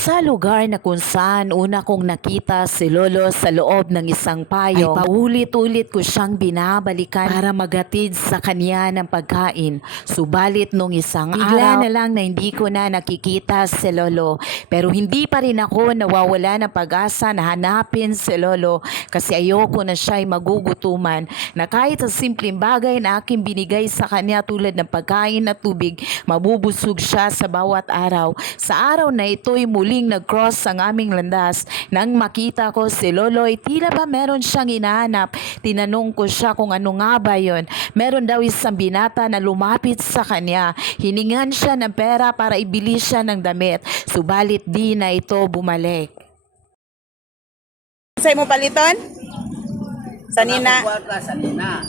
Sa lugar na kung saan una kong nakita si Lolo sa loob ng isang payong, ay paulit-ulit ko siyang binabalikan para magatid sa kanya ng pagkain. Subalit nung isang araw na lang na hindi ko na nakikita si Lolo. Pero hindi pa rin ako nawawala ng pag-asa na hanapin si Lolo kasi ayoko na siya'y magugutuman na kahit sa simpleng bagay na aking binigay sa kanya tulad ng pagkain at tubig, mabubusog siya sa bawat araw. Sa araw na ito'y muling nag-cross ang aming landas. Nang makita ko si Lolo, ay tila ba meron siyang inahanap. Tinanong ko siya kung ano nga ba yon. Meron daw isang binata na lumapit sa kanya. Hiningan siya ng pera para ibili siya ng damit. Subalit di na ito bumalik. Sa mo paliton? Sa nina. Nakuha ka sa nina.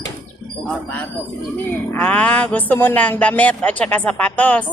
Kung sapatos. Ah, gusto mo ng damit at saka sapatos.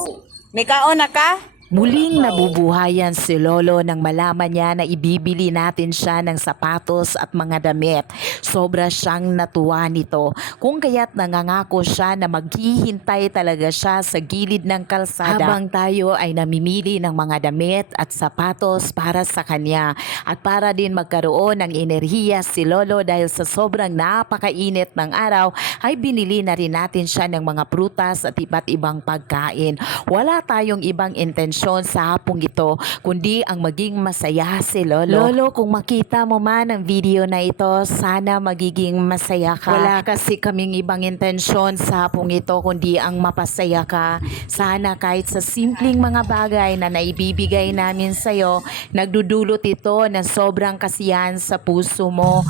Mikaon na ka? Muling nabubuhayan si Lolo nang malaman niya na ibibili natin siya ng sapatos at mga damit. Sobra siyang natuwa nito. Kung kaya't nangangako siya na maghihintay talaga siya sa gilid ng kalsada habang tayo ay namimili ng mga damit at sapatos para sa kanya. At para din magkaroon ng enerhiya si Lolo dahil sa sobrang napakainit ng araw ay binili na rin natin siya ng mga prutas at iba't ibang pagkain. Wala tayong ibang intensyon sa hapong ito, kundi ang maging masaya si Lolo. Lolo, kung makita mo man ang video na ito, sana magiging masaya ka. Wala kasi kaming ibang intensyon sa hapong ito, kundi ang mapasaya ka. Sana kahit sa simpleng mga bagay na naibibigay namin sa'yo, nagdudulot ito ng sobrang kasiyahan sa puso mo.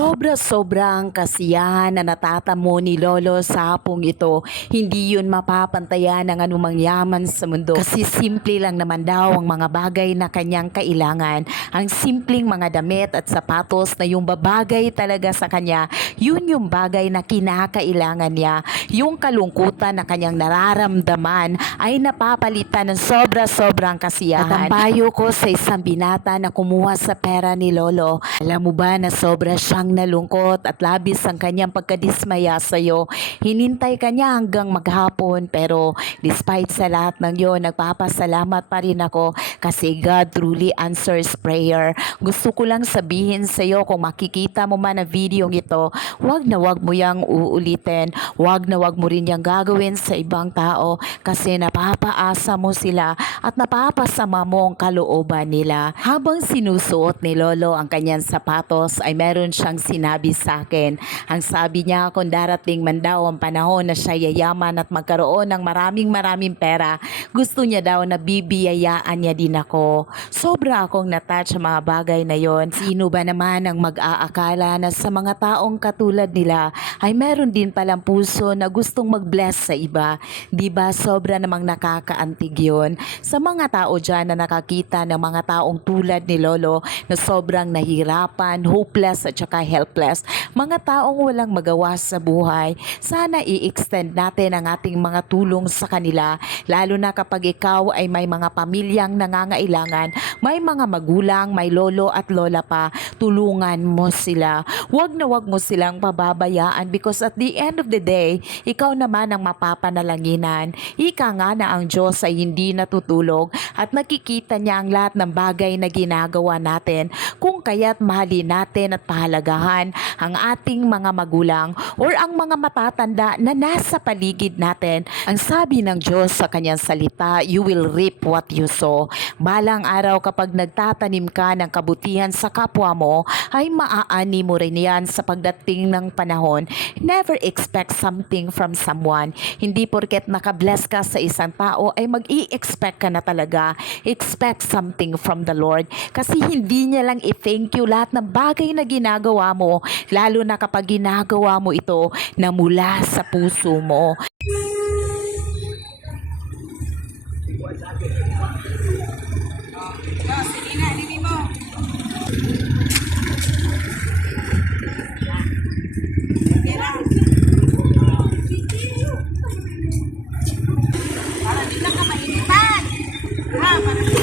Sobra-sobrang kasiyahan na natatamo ni Lolo sa hapong ito. Hindi yun mapapantayan ng anumang yaman sa mundo. Kasi simple lang naman daw ang mga bagay na kanyang kailangan. Ang simpleng mga damit at sapatos na yung babagay talaga sa kanya, yun yung bagay na kinakailangan niya. Yung kalungkutan na kanyang nararamdaman ay napapalitan ng sobra-sobrang kasiyahan. At ang payo ko sa isang binata na kumuha sa pera ni Lolo, alam mo ba na sobra siyang nalungkot at labis ang kanyang pagkadismaya sa iyo. Hinintay ka niya hanggang maghapon pero despite sa lahat ng yon, nagpapasalamat pa rin ako kasi God truly answers prayer. Gusto ko lang sabihin sa iyo kung makikita mo man ang video ito, wag na wag mo yang uulitin. Wag na wag mo rin yang gagawin sa ibang tao kasi napapaasa mo sila at napapasama mo ang kalooban nila. Habang sinusuot ni Lolo ang kanyang sapatos ay meron siyang sinabi sa akin. Ang sabi niya kung darating man daw ang panahon na siya yayaman at magkaroon ng maraming maraming pera, gusto niya daw na bibiyayaan niya din ako. Sobra akong natouch sa mga bagay na yon. Sino ba naman ang mag-aakala na sa mga taong katulad nila ay meron din palang puso na gustong mag-bless sa iba. Di ba sobra namang nakakaantig yun? Sa mga tao dyan na nakakita ng mga taong tulad ni Lolo na sobrang nahirapan, hopeless at saka helpless, mga taong walang magawa sa buhay, sana i-extend natin ang ating mga tulong sa kanila, lalo na kapag ikaw ay may mga pamilyang nangangailangan, may mga magulang, may lolo at lola pa, tulungan mo sila. Huwag na huwag mo silang pababayaan because at the end of the day, ikaw naman ang mapapanalanginan. Ika nga na ang Diyos ay hindi natutulog at nakikita niya ang lahat ng bagay na ginagawa natin kung kaya't mahalin natin at pahalagahan ang ating mga magulang or ang mga matatanda na nasa paligid natin. Ang sabi ng Diyos sa kanyang salita, you will reap what you sow. Balang araw kapag nagtatanim ka ng kabutihan sa kapwa mo, ay maaani mo rin yan sa pagdating ng panahon. Never expect something from someone. Hindi porket nakabless ka sa isang tao ay mag-i-expect ka na talaga. Expect something from the Lord. Kasi hindi niya lang i-thank you lahat ng bagay na ginagawa mo, lalo na kapag ginagawa mo ito na mula sa puso mo. Para di ka mainitan. Ha, para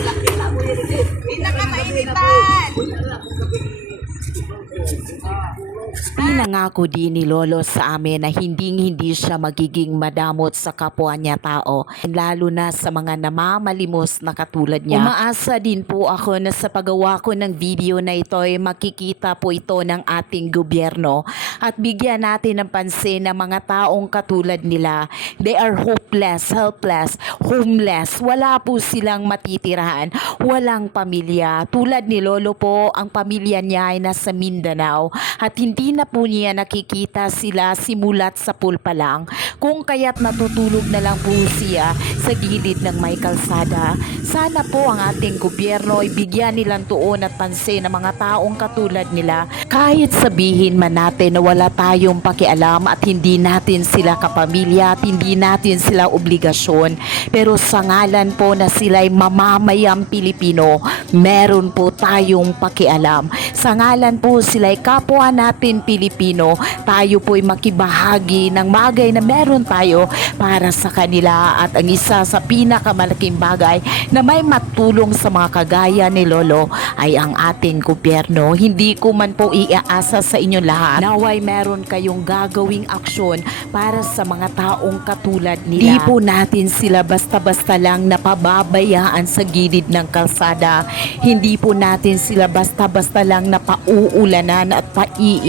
Pinangako din ni Lolo sa amin na hindi hindi siya magiging madamot sa kapwa niya tao, lalo na sa mga namamalimos na katulad niya. Umaasa din po ako na sa paggawa ko ng video na ito ay makikita po ito ng ating gobyerno at bigyan natin ng pansin ng mga taong katulad nila. They are hopeless, helpless, homeless. Wala po silang matitirahan, walang pamilya. Tulad ni Lolo po, ang pamilya niya ay nasa Mindanao at hindi na po niya nakikita sila simulat sa pool pa lang. Kung kaya't natutulog na lang po siya sa gilid ng may kalsada. Sana po ang ating gobyerno ay bigyan nilang tuon at pansin ng mga taong katulad nila. Kahit sabihin man natin na wala tayong pakialam at hindi natin sila kapamilya at hindi natin sila obligasyon. Pero sa ngalan po na sila'y mamamayang Pilipino, meron po tayong pakialam. Sa ngalan po sila'y kapwa natin Pilipino, tayo po'y makibahagi ng bagay na meron tayo para sa kanila at ang isa sa pinakamalaking bagay na may matulong sa mga kagaya ni Lolo ay ang ating gobyerno. Hindi ko man po iaasa sa inyo lahat naway meron kayong gagawing aksyon para sa mga taong katulad nila. Di po natin sila basta-basta lang napababayaan sa gilid ng kalsada. Hindi po natin sila basta-basta lang napauulanan at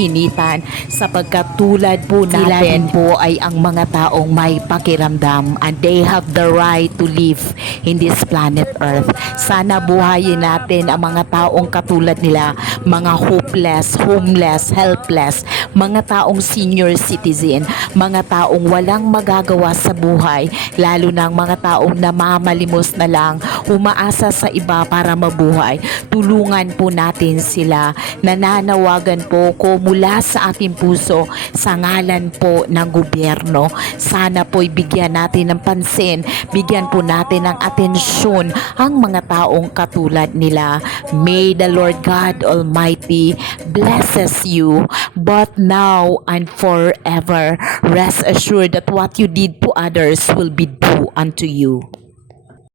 paiinitan sapagkat tulad po natin po ay ang mga taong may pakiramdam and they have the right to live in this planet Earth. Sana buhayin natin ang mga taong katulad nila, mga hopeless, homeless, helpless, mga taong senior citizen, mga taong walang magagawa sa buhay, lalo na ang mga taong namamalimos na lang, umaasa sa iba para mabuhay. Tulungan po natin sila. Nananawagan po ko mula sa aking puso sa ngalan po ng gobyerno. Sana po'y bigyan natin ng pansin, bigyan po natin ng atensyon ang mga taong katulad nila. May the Lord God Almighty blesses you but now and forever. Rest assured that what you did to others will be due unto you.